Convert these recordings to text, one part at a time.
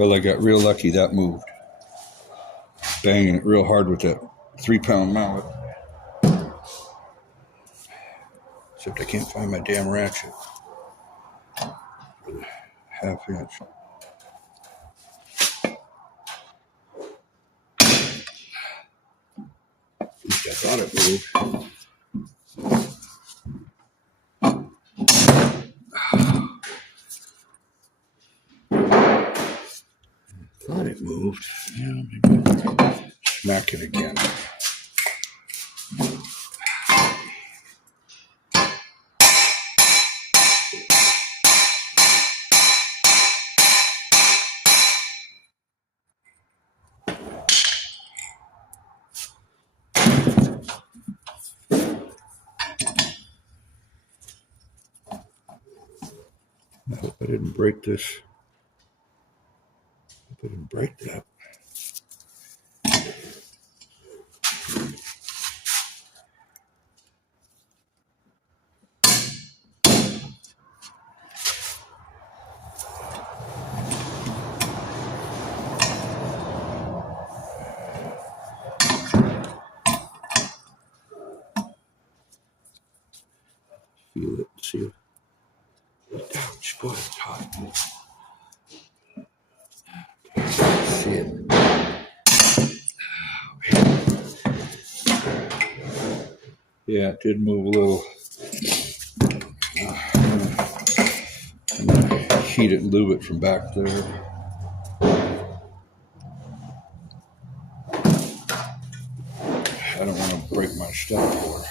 Well, I got real lucky. That moved. Banging it real hard with that 3-pound mallet. Except I can't find my damn ratchet. Half inch. At least I thought it moved. Thought it moved. Yeah, maybe. Smack it again. I hope I didn't break this. I hope I didn't break that. Feel it, see it. Ouch, boy, it's hot. See it. Yeah, it did move a little. I'm gonna heat it and lube it from back there. I don't want to break my step cord.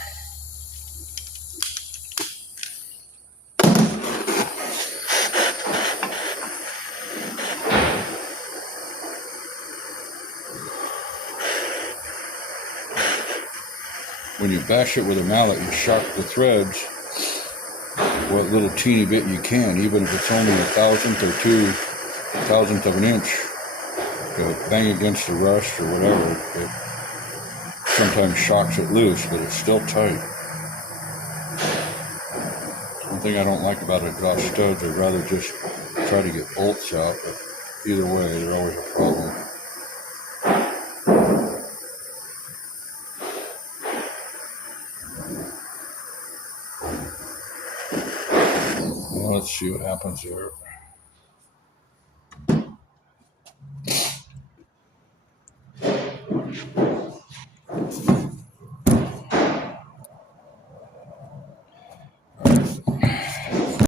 When you bash it with a mallet, you shock the threads what little teeny bit you can, even if it's only 1,000th or 2,000th of an inch. Bang against the rust or whatever, it sometimes shocks it loose, but it's still tight. One thing I don't like about exhaust studs, I'd rather just try to get bolts out, but either way, they're always a problem. Well, let's see what happens here.